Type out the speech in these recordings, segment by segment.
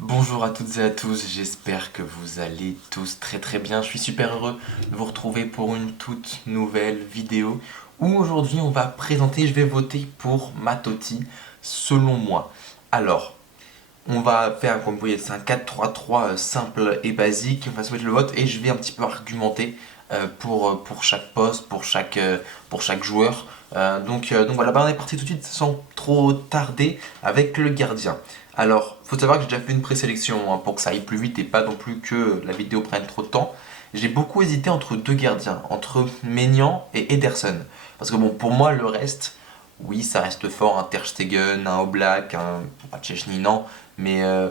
Bonjour à toutes et à tous, j'espère que vous allez tous très bien. Je suis super heureux de vous retrouver pour une toute nouvelle vidéo où aujourd'hui on va présenter, je vais voter pour Matotti selon moi. Alors, on va faire, comme vous voyez, c'est un 4-3-3 simple et basique. On va soumettre le vote et je vais un petit peu argumenter pour chaque poste, pour chaque joueur. Donc voilà, bah on est parti tout de suite sans trop tarder avec le gardien. Alors, faut savoir que j'ai déjà fait une présélection pour que ça aille plus vite et pas non plus que la vidéo prenne trop de temps. J'ai beaucoup hésité entre deux gardiens, entre Maignan et Ederson. Parce que bon, pour moi, le reste, oui, ça reste fort, un Ter Stegen, un Oblak, un Szczęsny, non, mais, euh,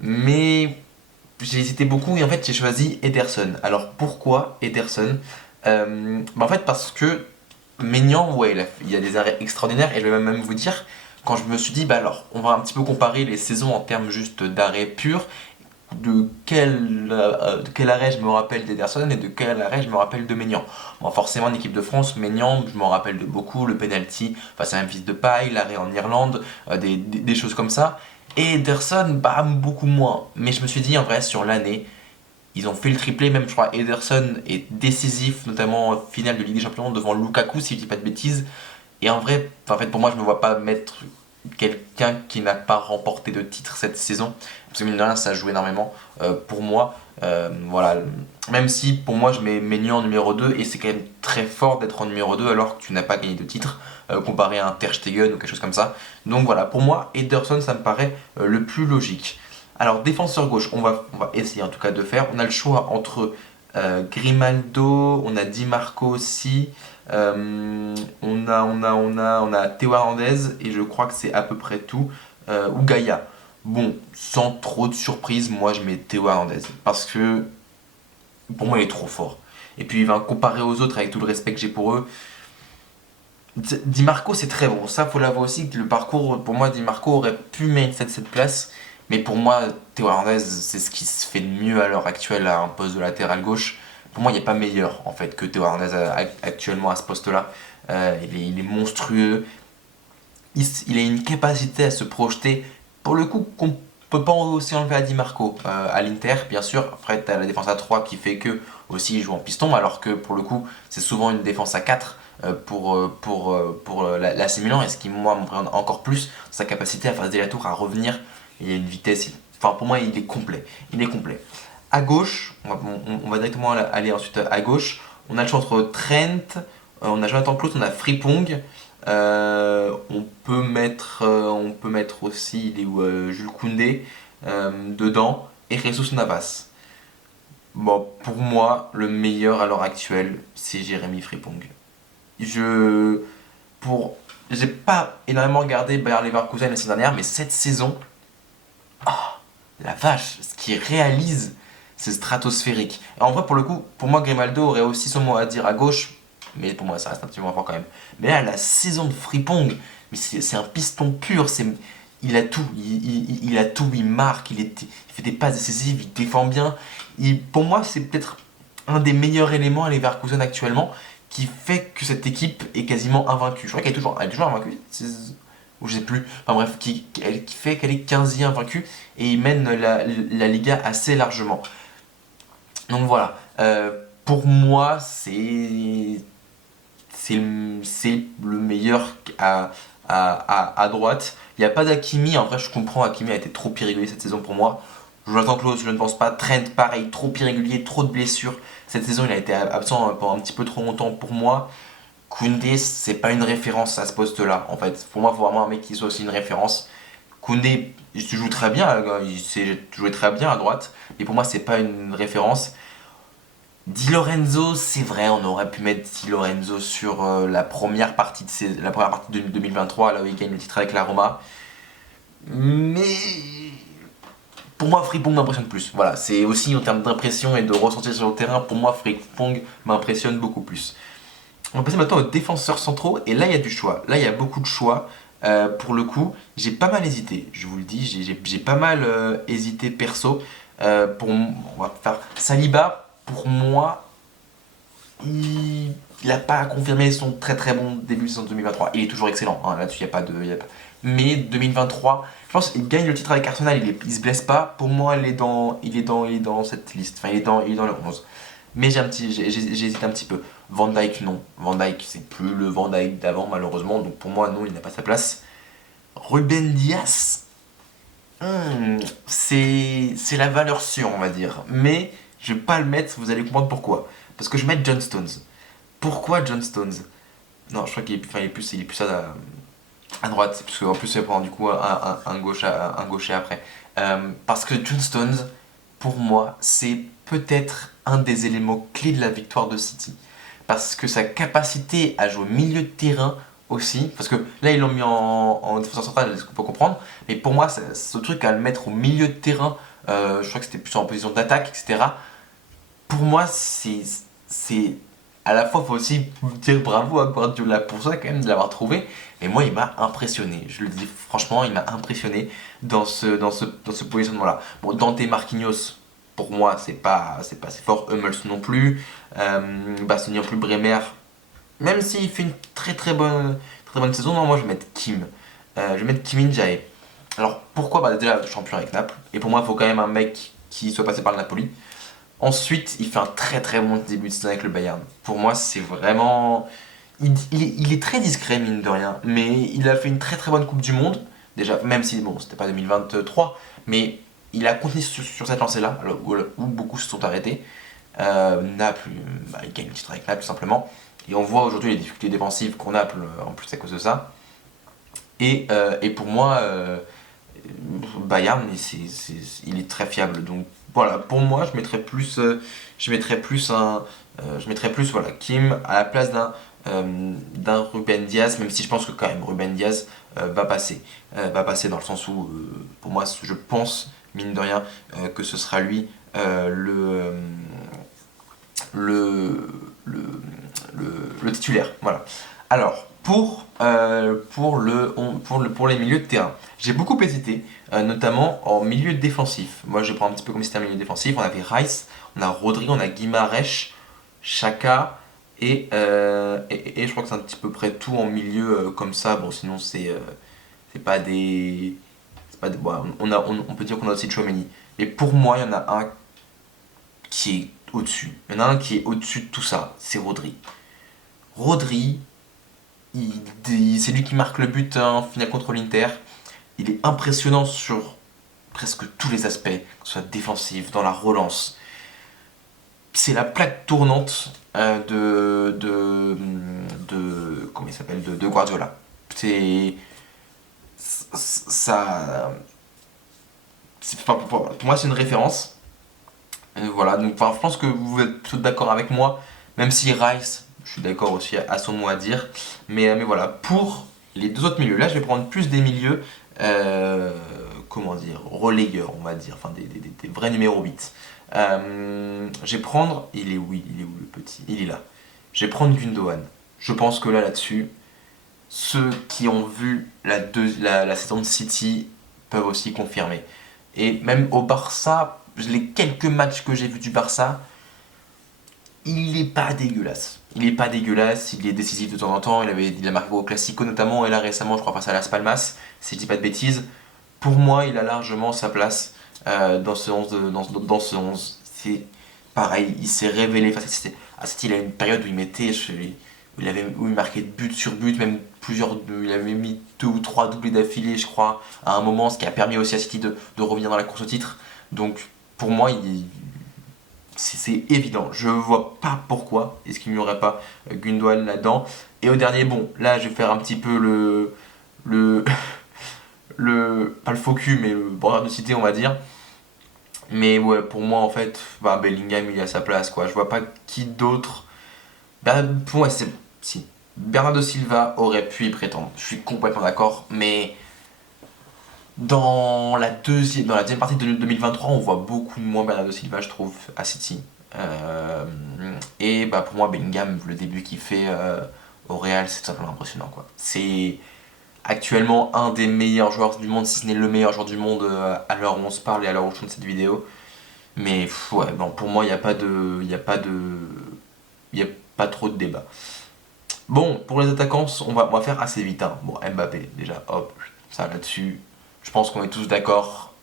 mais j'ai hésité beaucoup et en fait j'ai choisi Ederson. Alors pourquoi Ederson En fait parce que Maignan, ouais, il y a des arrêts extraordinaires et je vais même vous dire, quand je me suis dit, bah alors, on va un petit peu comparer les saisons en termes juste d'arrêt pur, de quel arrêt je me rappelle d'Ederson et de quel arrêt je me rappelle de Maignan. Bon, forcément, en équipe de France, Maignan, je m'en rappelle de beaucoup, le penalty face à un fils de paille, l'arrêt en Irlande, des choses comme ça. Et Ederson, bah, beaucoup moins. Mais je me suis dit, en vrai, sur l'année, ils ont fait le triplé, même je crois Ederson est décisif, notamment en finale de Ligue des Champions devant Lukaku, si je dis pas de bêtises. Et en vrai, en fait, pour moi, je ne me vois pas mettre quelqu'un qui n'a pas remporté de titre cette saison. Parce que mine de rien, ça joue énormément pour moi. Voilà. Même si pour moi, je mets Maignan en numéro 2 et c'est quand même très fort d'être en numéro 2 alors que tu n'as pas gagné de titre comparé à un Ter Stegen ou quelque chose comme ça. Donc voilà, pour moi, Ederson, ça me paraît le plus logique. Alors, défenseur gauche, on va essayer en tout cas de faire. On a le choix entre Grimaldo, on a Di Marco aussi. On a Théo Hernandez et je crois que c'est à peu près tout. Ou Gaïa. Bon, sans trop de surprise, moi je mets Théo Hernandez parce que pour moi il est trop fort. Et puis comparé aux autres, avec tout le respect que j'ai pour eux, Di Marco c'est très bon. Ça faut l'avouer aussi que le parcours, pour moi Di Marco aurait pu mériter cette place. Mais pour moi, Théo Hernandez, c'est ce qui se fait de mieux à l'heure actuelle à un poste de latéral gauche. Pour moi, il n'y a pas meilleur en fait que Théo Hernandez actuellement à ce poste-là. Il est monstrueux. Il a une capacité à se projeter. Pour le coup, qu'on peut pas aussi enlever à Di Marco. À l'Inter, bien sûr. Après, tu as la défense à 3 qui fait que aussi il joue en piston, alors que pour le coup, c'est souvent une défense à 4 pour l'AC Milan. Et ce qui, moi, m'impressionne encore plus, sa capacité à faire des tours, à revenir. Il a une vitesse. Enfin, pour moi, il est complet. Il est complet. À gauche, on va directement aller ensuite à gauche. On a le choix entre Trent, on a Jonathan Klaus, on a Frimpong. On peut mettre aussi Jules Koundé dedans et Jesus Navas. Bon, pour moi, le meilleur à l'heure actuelle, c'est Jérémy Frimpong. Je, pour, j'ai pas énormément regardé Bayer Leverkusen la saison dernière, mais cette saison, la vache, ce qu'il réalise, c'est stratosphérique. Et en vrai, pour le coup, pour moi, Grimaldo aurait aussi son mot à dire à gauche, mais pour moi, ça reste un petit peu moins fort quand même. Mais là, la saison de Frimpong, mais c'est un piston pur. Il a tout, il a tout, il marque, il fait des passes décisives, il défend bien. Pour moi, c'est peut-être un des meilleurs éléments à Leverkusen actuellement qui fait que cette équipe est quasiment invaincue. Je crois qu'elle est toujours invaincue, ou je sais plus. Enfin bref, qui fait qu'elle est 15e invaincue et il mène la Liga assez largement. Donc voilà, pour moi, c'est le meilleur à droite. Il n'y a pas d'Hakimi, en vrai je comprends, Hakimi a été trop irrégulier cette saison pour moi. Jonathan Klaus, je ne pense pas. Trent, pareil, trop irrégulier, trop de blessures. Cette saison, il a été absent pendant un petit peu trop longtemps pour moi. Koundé, c'est pas une référence à ce poste-là. En fait, pour moi, il faut vraiment un mec qui soit aussi une référence. Koundé, il se joue très bien, il sait jouer très bien à droite. Et pour moi, c'est pas une référence. Di Lorenzo, c'est vrai, on aurait pu mettre Di Lorenzo sur la première partie de 2023, là où il gagne le titre avec la Roma. Mais pour moi, Frimpong m'impressionne plus. Voilà, c'est aussi en termes d'impression et de ressenti sur le terrain, pour moi, Frimpong m'impressionne beaucoup plus. On va passer maintenant aux défenseurs centraux, et là, il y a du choix. Là, il y a beaucoup de choix. Pour le coup, j'ai pas mal hésité, je vous le dis, j'ai pas mal hésité perso. On va faire Saliba, pour moi, il n'a pas confirmé son très très bon début de saison 2023. Il est toujours excellent, hein, là-dessus, il n'y a pas de, mais 2023, je pense qu'il gagne le titre avec Arsenal, il se blesse pas. Pour moi, il est dans cette liste, enfin il est dans le 11. Mais j'hésite un petit peu. Van Dijk, non. Van Dijk, c'est plus le Van Dijk d'avant, malheureusement. Donc pour moi, non, il n'a pas sa place. Ruben Dias, c'est la valeur sûre, on va dire. Mais je vais pas le mettre, vous allez comprendre pourquoi. Parce que je vais mettre John Stones. Pourquoi John Stones? Non, je crois qu'il est, enfin, il est plus à droite, parce qu'en plus, il va prendre du coup un gaucher après. Parce que John Stones, pour moi, c'est peut-être un des éléments clés de la victoire de City. Parce que sa capacité à jouer au milieu de terrain aussi, parce que là ils l'ont mis en défenseur central, ce qu'on peut comprendre, mais pour moi, ce truc à le mettre au milieu de terrain, je crois que c'était plus en position d'attaque, etc. Pour moi, c'est à la fois, il faut aussi dire bravo à Guardiola pour ça, quand même, de l'avoir trouvé. Mais moi, il m'a impressionné. Je le dis franchement, il m'a impressionné dans ce positionnement-là. Bon, Dante Marquinhos, pour moi, c'est pas assez fort. Hummels non plus. Bastoni non plus. Bremer, même s'il fait une très bonne saison, non, moi, je vais mettre Kim. Je vais mettre Kim Min-jae. Alors, pourquoi? Bah, déjà, champion avec Naples. Et pour moi, il faut quand même un mec qui soit passé par le Napoli. Ensuite, il fait un très très bon début de saison avec le Bayern. Pour moi, c'est vraiment. Il est très discret, mine de rien, mais il a fait une très très bonne Coupe du Monde. Déjà, même si, bon, c'était pas 2023, mais il a continué sur cette lancée-là, où beaucoup se sont arrêtés. Naples, bah, il gagne le titre avec Naples, tout simplement. Et on voit aujourd'hui les difficultés défensives qu'on a, en plus à cause de ça. Et pour moi, Bayern, il est très fiable. Donc voilà, pour moi, je mettrais plus voilà, Kim à la place d'un Ruben Diaz, même si je pense que quand même Ruben Diaz va passer dans le sens où, pour moi, je pense, mine de rien, que ce sera lui le, le, le titulaire. Voilà. Alors, pour les milieux de terrain, j'ai beaucoup hésité, notamment en milieu défensif. Moi, je prends un petit peu comme si c'était un milieu défensif. On avait Rice, on a Rodri, on a Guimarães, Xhaka, et je crois que c'est un petit peu près tout en milieu comme ça. Bon, sinon, c'est pas des. Bon, on peut dire qu'on a aussi Tchouaméni. Mais pour moi, il y en a un qui est au-dessus. Il y en a un qui est au-dessus de tout ça, c'est Rodri. Rodri, c'est lui qui marque le but en finale contre l'Inter. Il est impressionnant sur presque tous les aspects, que ce soit défensif, dans la relance. C'est la plaque tournante comment il s'appelle, de Guardiola. C'est ça. Pour moi, c'est une référence. Voilà, donc enfin, je pense que vous êtes tous d'accord avec moi, même si Rice, je suis d'accord aussi à son mot à dire. Mais voilà, pour les deux autres milieux, là je vais prendre plus des milieux, comment dire, relayeurs, on va dire, enfin des vrais numéros 8. Je vais prendre, il est où le petit? Il est là. Je vais prendre Gundogan. Je pense que là-dessus, ceux qui ont vu la saison de City peuvent aussi confirmer. Et même au Barça, les quelques matchs que j'ai vus du Barça, il est pas dégueulasse. Il est pas dégueulasse, il est décisif de temps en temps. Il a marqué au Classico notamment, et là récemment, je crois, face à Las Palmas, si je dis pas de bêtises. Pour moi, il a largement sa place dans ce 11. Dans ce 11. C'est pareil, il s'est révélé face à City. À City, il a une période où il mettait. Où il marquait but sur but, même il avait mis 2 ou 3 doublés d'affilée, je crois, à un moment, ce qui a permis aussi à City de revenir dans la course au titre. Donc, pour moi, c'est évident. Je vois pas pourquoi est-ce qu'il n'y aurait pas Gundogan là-dedans. Et au dernier, bon, là, je vais faire un petit peu le, pas le faux cul, mais le bordel de cité, on va dire. Mais ouais, pour moi, en fait, bah, Bellingham, il est à sa place, quoi. Je vois pas qui d'autre. Pour moi, si. Bernardo Silva aurait pu y prétendre. Je suis complètement d'accord, mais dans la deuxième partie de 2023, on voit beaucoup moins Bernardo Silva, je trouve, à City. Et bah, pour moi, Bellingham, le début qu'il fait au Real, c'est tout simplement impressionnant, quoi. C'est actuellement un des meilleurs joueurs du monde, si ce n'est le meilleur joueur du monde à l'heure où on se parle et à l'heure où je tourne cette vidéo. Mais ouais, bon, pour moi, il y a pas trop de débat. Bon, pour les attaquants, on va faire assez vite, hein. Bon, Mbappé, déjà, hop. Ça là-dessus, je pense qu'on est tous d'accord.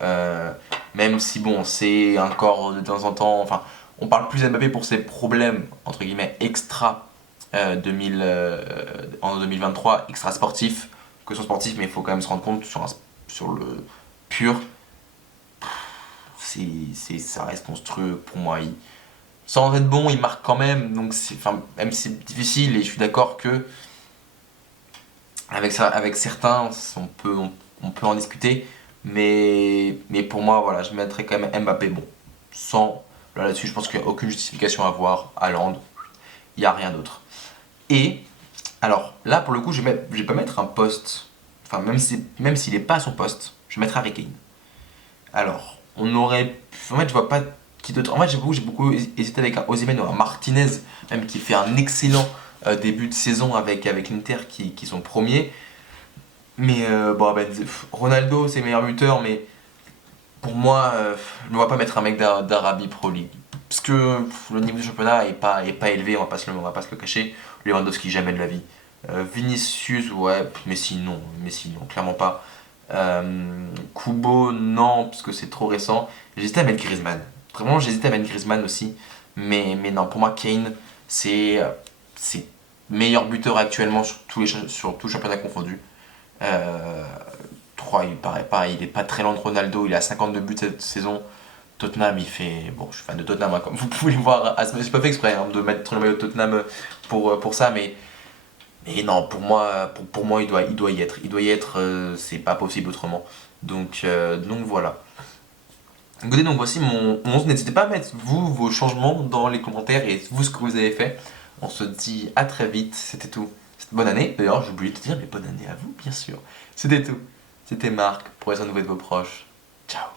Même si bon, c'est encore de temps en temps, enfin, on parle plus d'Mbappé pour ses problèmes, entre guillemets, extra en 2023, extra sportifs, que son sportif, mais il faut quand même se rendre compte sur le pur, ça reste monstrueux pour moi. Sans être bon, il marque quand même, donc enfin, même si c'est difficile, et je suis d'accord que avec certains, on peut en discuter, mais pour moi, voilà, je mettrais quand même Mbappé bon. Sans, là-dessus, je pense qu'il n'y a aucune justification à avoir. Haaland, il n'y a rien d'autre. Et, alors, là, pour le coup, je vais pas mettre un poste, enfin, même s'il n'est pas à son poste, je vais mettre Harry Kane. Alors, en fait, je vois pas qui d'autre. En fait, j'ai beaucoup hésité avec un Osimhen ou un Martinez, même qui fait un excellent début de saison avec l'Inter qui sont premiers. Mais bon, Ronaldo, c'est meilleur buteur, mais pour moi, je ne vois pas mettre un mec d'Arabie Pro League. Parce que le niveau du championnat est pas élevé, on va pas se le cacher. Lewandowski, jamais de la vie. Vinicius, ouais, mais sinon, clairement pas. Kubo, non, parce que c'est trop récent. J'hésitais à mettre Griezmann. Vraiment, j'hésitais à mettre Griezmann aussi. Mais non, pour moi, Kane, c'est meilleur buteur actuellement sur tout championnat confondu. 3, il paraît pas, il est pas très loin de Ronaldo, il a 52 buts cette saison. Tottenham, il fait. Bon, je suis fan de Tottenham, hein, comme vous pouvez le voir. J'ai pas fait exprès de mettre le maillot de Tottenham pour ça, mais non, pour moi il doit y être. Il doit y être, c'est pas possible autrement. Donc voilà. Écoutez, donc voici mon 11. N'hésitez pas à mettre vous vos changements dans les commentaires et vous ce que vous avez fait. On se dit à très vite. C'était tout. Bonne année. D'ailleurs, j'ai oublié de te dire, mais bonne année à vous, bien sûr. C'était tout. C'était Marc pour les nouvelles de vos proches. Ciao.